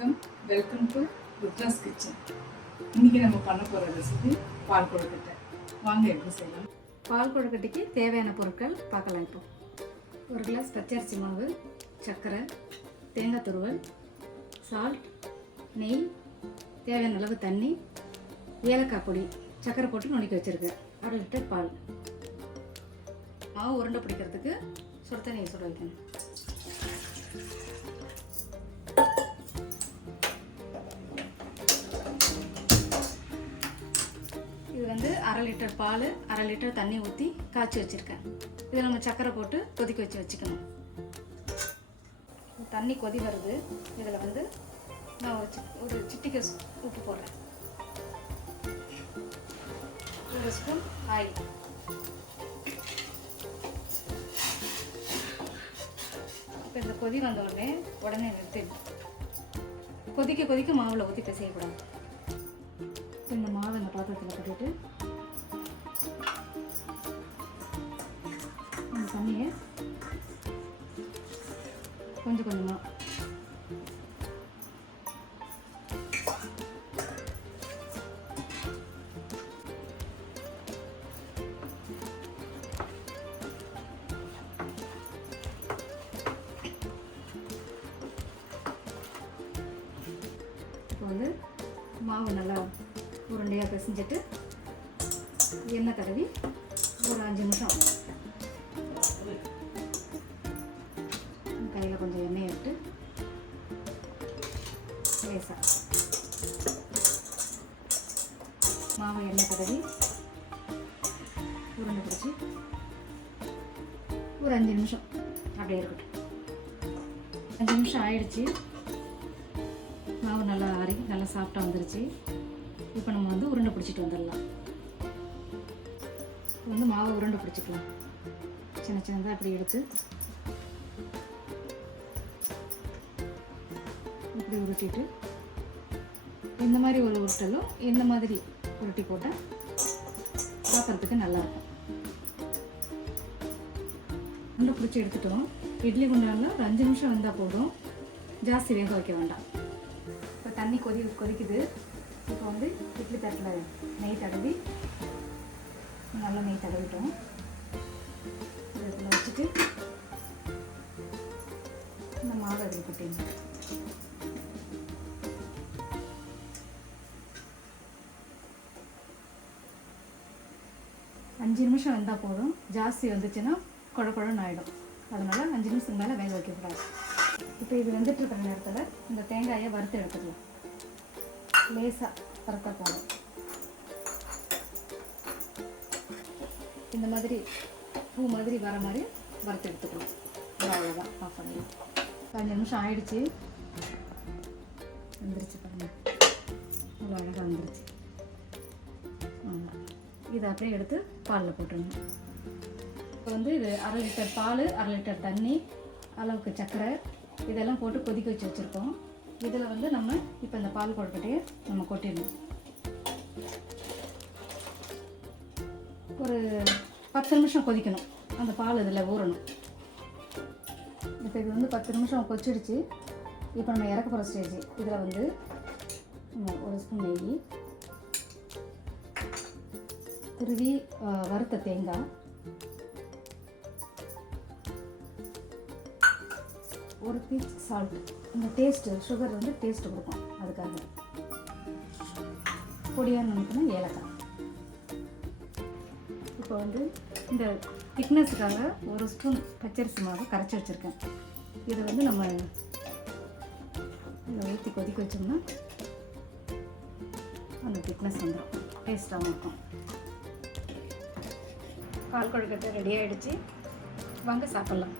வணக்கம், welcome to Rudra's kitchen. இன்றைக்கி நம்ம பண்ண போகிற ரெசிபி பால் கொழுக்கட்டை. வாங்க எப்படி செய்யலாம். பால் கொழுக்கட்டைக்கு தேவையான பொருட்கள் பார்க்கலாம். இப்போ 1 கிளாஸ் பச்சரிசி மாவு, சர்க்கரை, தேங்காய் துருவல், சால்ட், நெய், தேவையான அளவு தண்ணி, ஏலக்காய் பொடி, சர்க்கரை போட்டு நுணுக்கி வச்சுருக்கேன். 1/2 லிட்டர் பால். மாவு உருண்டை பிடிக்கிறதுக்கு சுடு தண்ணியை சுட வைக்கணும். இது வந்து 1/2 லிட்டர் பால், 1/2 லிட்டர் தண்ணி ஊற்றி காய்ச்சி வச்சுருக்கேன். இதை நம்ம சர்க்கரை போட்டு கொதிக்க வச்சுக்கணும். தண்ணி கொதி வருது. இதில் வந்து நான் ஒரு சிட்டிகை உப்பு போடுறேன். 1 ஸ்பூன் ஆயில். இப்போ இந்த கொதி வந்த உடனே நிறுத்திடணும். கொதிக்க மாவில் ஊற்றி பிசையக்கூடாது. இந்த மாவை இந்த பாத்திரத்தில் கட்டிட்டு இந்த தண்ணியை கொஞ்சம் கொஞ்சமாக இப்போ வந்து மாவு நல்லா உருண்டையாக பிசைஞ்சிட்டு எண்ணெய் தடவி ஒரு 5 நிமிஷம் கையில் கொஞ்சம் எண்ணெய் விட்டு லேசாக மாவை எண்ணெய் தடவி உருண்டை பிடிச்சி ஒரு 5 நிமிஷம் அப்படியே இருக்கட்டும். 5 நிமிஷம் ஆயிடுச்சு. மாவு நல்லா ஆறி நல்லா சாஃப்டாக வந்துருச்சு. இப்போ நம்ம வந்து உருண்டை பிடிச்சிட்டு வந்துடலாம். வந்து மாவை உருண்டை பிடிச்சிக்கலாம். சின்னதாக இப்படி எடுத்து இப்படி உருட்டிட்டு இந்த மாதிரி ஒரு உருட்டலும் இந்த மாதிரி உருட்டி போட்டால் பார்க்குறதுக்கு நல்லாயிருக்கும். உருண்டை பிடிச்சி எடுத்துட்டோம். இட்லி குண்டானில் ஒரு 5 நிமிஷம் வந்தால் போதும். ஜாஸ்தி வேக வைக்க வேண்டாம். இப்போ தண்ணி கொதிக்குது. இப்போ வந்து இட்லி தட்டில் நெய் தடவி நல்லா நெய் தடவிட்டோம். இதில் வச்சுட்டு இந்த மாவை அதில் கொட்டிங்க. அஞ்சு நிமிஷம் வந்தால் போதும். ஜாஸ்தி வந்துச்சுன்னா குழன்னு ஆகிடும். அதனால் 5 நிமிஷத்துக்கு மேலே வேக வைக்கக்கூடாது. இப்போ இது வெந்துட்டு இருக்கிற நேரத்தில் இந்த தேங்காயை வறுத்து எடுத்துக்கலாம். லேசாக வறுத்தா போதும். இந்த மாதிரி பூ மாதிரி வர மாதிரி வறுத்து எடுத்துக்கலாம். அவ்வளோதான், ஆஃப் பண்ணலாம். 5 நிமிஷம் ஆயிடுச்சு. வந்துருச்சு பாருங்க, அவ்வளோ அழகாக வந்துருச்சு. இதை அப்படியே எடுத்து பாலில் போட்டுருங்க. இப்போ வந்து இது 1/2 லிட்டர் பால், 1/2 லிட்டர் தண்ணி, அளவுக்கு சர்க்கரை இதெல்லாம் போட்டு கொதிக்க வச்சுருக்கோம். இதில் வந்து நம்ம இப்போ இந்த பால் கொழுக்கட்டையை நம்ம கொட்டிடணும். ஒரு 10 நிமிஷம் கொதிக்கணும். அந்த பால் இதில் ஊறணும். இப்போ இது வந்து 10 நிமிஷம் கொச்சிடுச்சு. இப்போ நம்ம இறக்க போகிற ஸ்டேஜ். இதில் வந்து 1 ஸ்பூன் நெய், திருவி வறுத்த தேங்காய், ஒரு பீச் சால்ட். இந்த டேஸ்ட்டு சுகர் வந்து டேஸ்ட்டு கொடுக்கும். அதுக்காக பொடியாக நினைக்கணும் ஏலக்காய். இப்போ வந்து இந்த திக்னஸுக்காக 1 ஸ்பூன் பச்சரிசி மாவு கரைச்சி வச்சுருக்கேன். இதை வந்து நம்ம இதை ஊற்றி கொதிக்க வச்சோம்னா அந்த திக்னஸ் வந்துடும். டேஸ்ட்டாகவும் இருக்கும். பால் கொழுக்கட்டை ரெடி ஆகிடுச்சு. வாங்க சாப்பிட்லாம்.